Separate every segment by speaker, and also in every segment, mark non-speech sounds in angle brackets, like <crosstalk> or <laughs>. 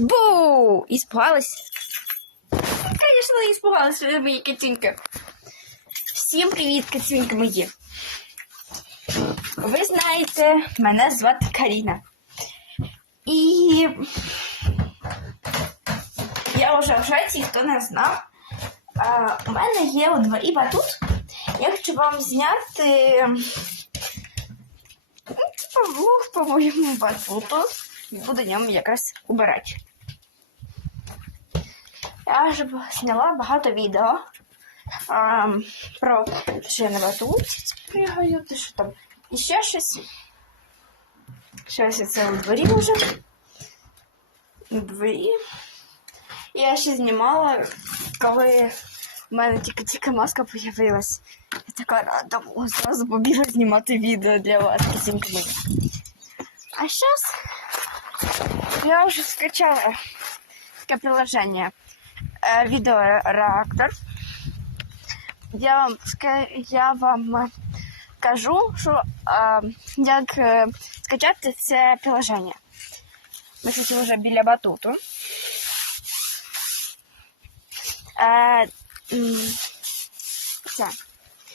Speaker 1: Бу! Испугалась? Конечно, не испугалась, мої кицюньки. Всім привіт, кицюньки мої. Ви знаєте, мене звати Каріна. І я вже в Швеції, хто не знав. А, у мене є у дворі батут. Я хочу вам зняти типу, по моєму батуту. Буду ньому якраз убирати. Я вже зняла багато відео а, про те, що я на батуті пригаю, те, що там і ще щось. Щось я це у дворі вже. У дворі. Я ще знімала, коли в мене тільки-тільки маска появилась. Я така рада була зразу побігла знімати відео для вас, кисіньки мої. А зараз я вже скачала таке приложення відеореактор. Я вам, я вам е, кажу, що е, як е, скачати це приложення. Ми тут вже біля батуту. Е, це.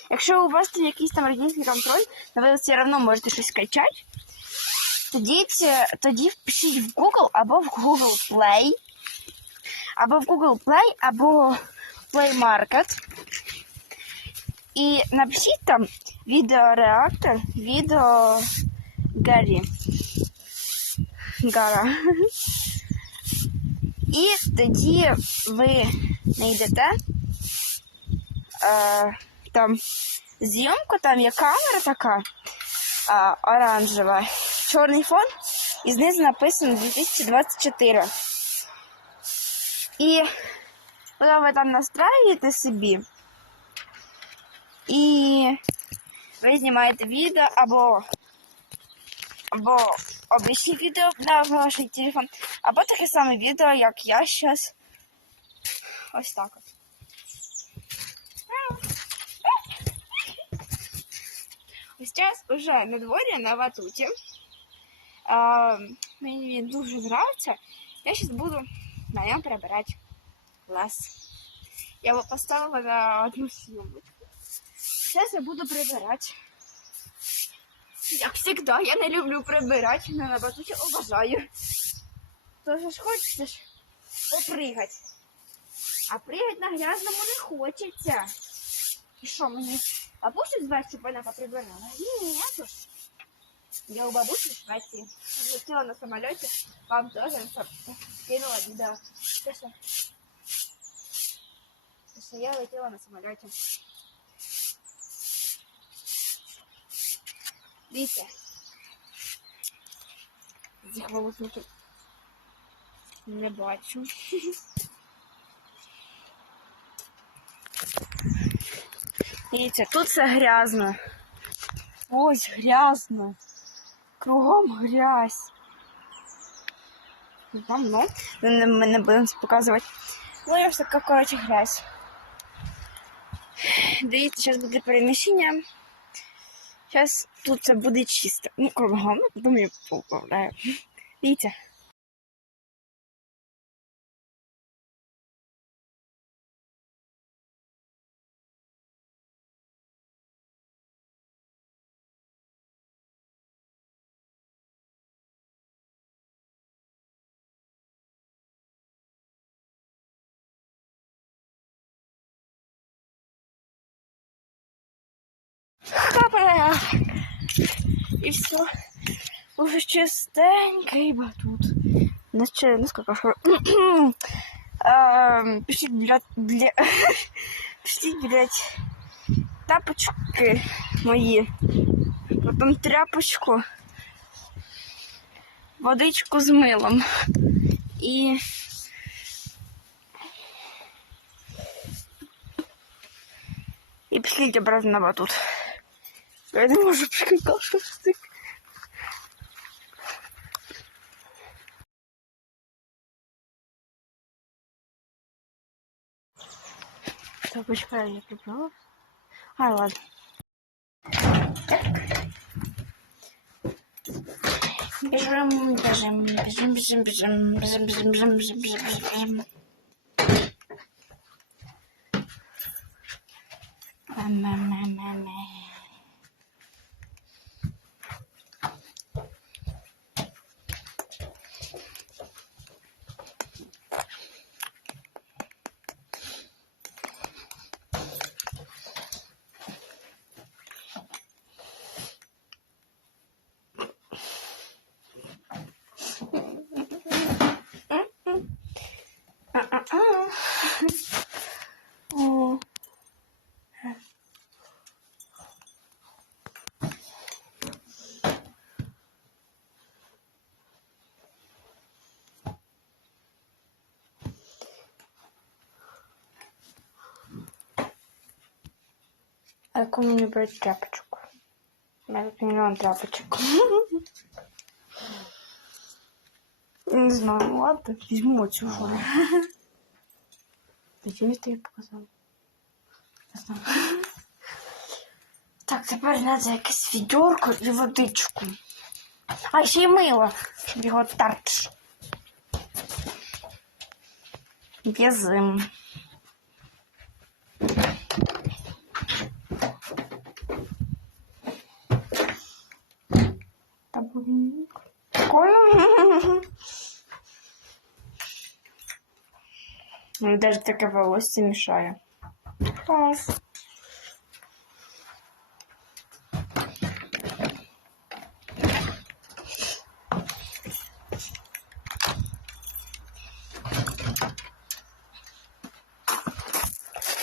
Speaker 1: Якщо у вас є якийсь там родительний контроль, то ви все одно можете щось скачати. Тоді, тоді впишіть в Google або в Google Play, або в Google Play, або Play Market. І напишіть там відеореактор, відео Гаррі. Гара. І тоді ви знайдете е, там зйомку, там є камера така а, оранжева, чорний фон, і знизу написано 2024. І коли ви там настраюєте собі, і ви знімаєте відео або або обичне відео на ваш телефон, або таке саме відео, як я зараз. Ось так от. Зараз уже на дворі на ватуті. А, мені він дуже подобається. Я зараз буду на ньому прибирати лас. Я його поставила на одну съемочку. Зараз я буду прибирати. Як завжди, я не люблю прибирати, але на батуті обожаю. Тож ж хочеться ж попригати. А пригати на грязному не хочеться. І що мені бабусю звати, щоб вона поприбирала? Ні, ж. Я у бабусі в Швеції. Летіла на самоліті, вам теж скинула відео. Те, що те, що я летіла на самоліті. Дивіться. Цих волосників не бачу. Дивіться, <laughs> тут все грязно. Ось грязно. Кругом грязь. Ну, Там, ну, ми не, будемо показувати. Ну, я ж така, коротше, грязь. Дивіться, зараз буде переміщення. Зараз тут це буде чисто. Ну, кругом, думаю, я поправляю. Дивіться. Капає. І все. Уже чистенький батут. Наче, ну сколько що. Ем, Пишіть, блядь, бля... Пишіть, блядь, тапочки мої. Потім тряпочку. Водичку з милом. І І пішліть обратно на батут. Benim orada bir gün karşılaştık. Tabii şu şey kadar yapıp ne olur? Hayvan. Bizim bizim bizim bizim bizim bizim bizim bizim bizim bizim bizim. Яку мені брати тряпочку? У мене тут мільйон тряпочок. Не знаю, ладно, візьму цю що ли. Я показала? Не знаю. Так, тепер треба якесь відьорко і водичку. А ще й мило, щоб його тарч. В'язим. табурник. Ну, даже такая и волосы мешаю. Класс.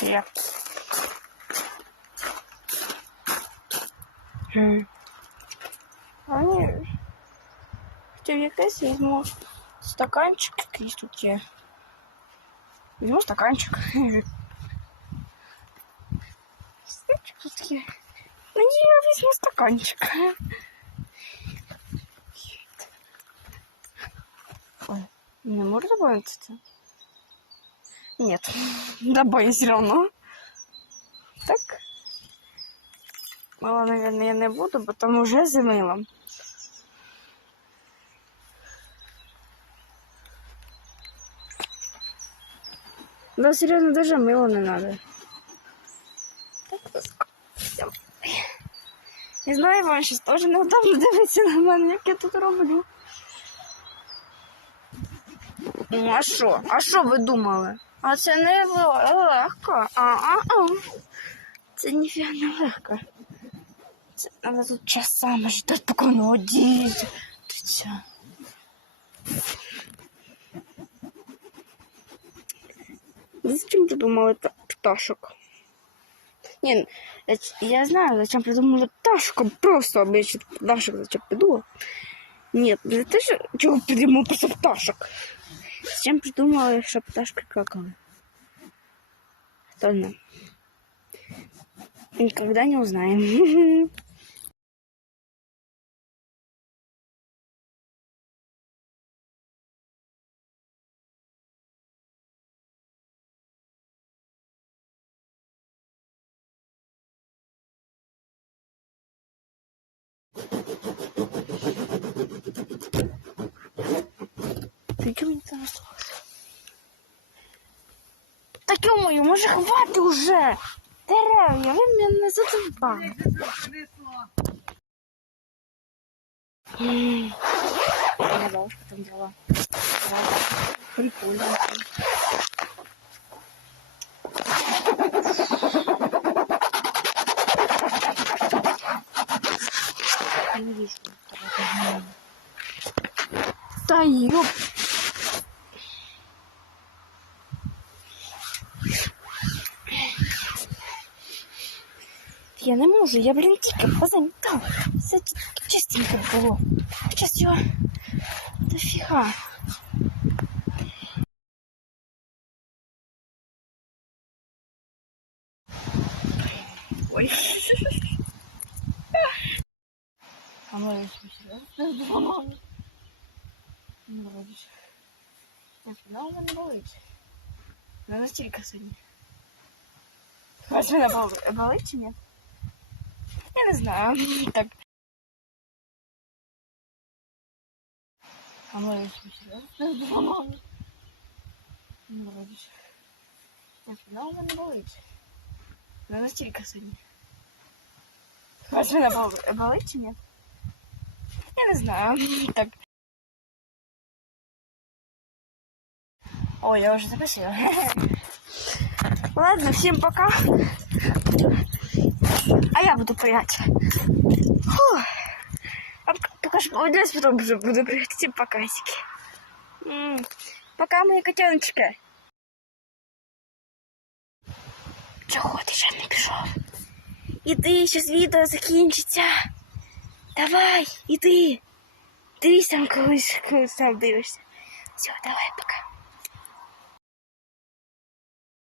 Speaker 1: Yeah. Mm. ні. Хотів якесь візьму стаканчик якийсь тут є. Візьму стаканчик. Стаканчик тут є. Ну ні, я візьму стаканчик. Ой, не можу добавить <laughs> это? Нет, добавить все равно. Так. Мало, наверное, я не буду, бо там уже замила. Да, серьезно, даже мыло не надо. Не знаю, вам щось теж неудобно дивитися на мене, як я тут роблю. Ну, а що? А що ви думали? А це не ле- легко. А-а-а. Це ніфіга не легко. Це треба тут часами ждати, поки воно одіється. Зачем та- пташок? Не, я знаю, зачем придумали пташку, просто обычно пташек зачем придумал. Нет, не те, що чого придумал просто пташек. Зачем придумали, що пташки какали? Кто. Никогда не узнаем. <laughs> Сколько мне там осталось? Так ё-моё, може хватит уже! Деревья, вы меня не задолбали. Я бабушка там дала. Прикольно. Не вижу. Да ёп! Я не можу, я, блін, тільки позамітав. Все тут чистенько було. Щас його дофіга. Ой. А мы серьезно? Не болить. Нет, ну она не болить. Она настільки сьогодні. Ось вона бол- болить чи ні? Я не знаю. <laughs> Так, А може серйозно зламали? Не болить. Ні, спина у мене болить. Не настільки сильно. А спина бол- болить чи ні? Я не знаю. <laughs> Так. Ой, я уже запустила. <laughs> Ладно, всем пока. А я буду прыгать. Фу. А пока- ж подивлюсь, потом буду прыгать. Всем покасики. Пока, мої котеночки. Чого ти ще не пішов? Іди, щас відео закінчиться. Давай, іди. Там колись, коли сам дивишся. Все, давай, пока.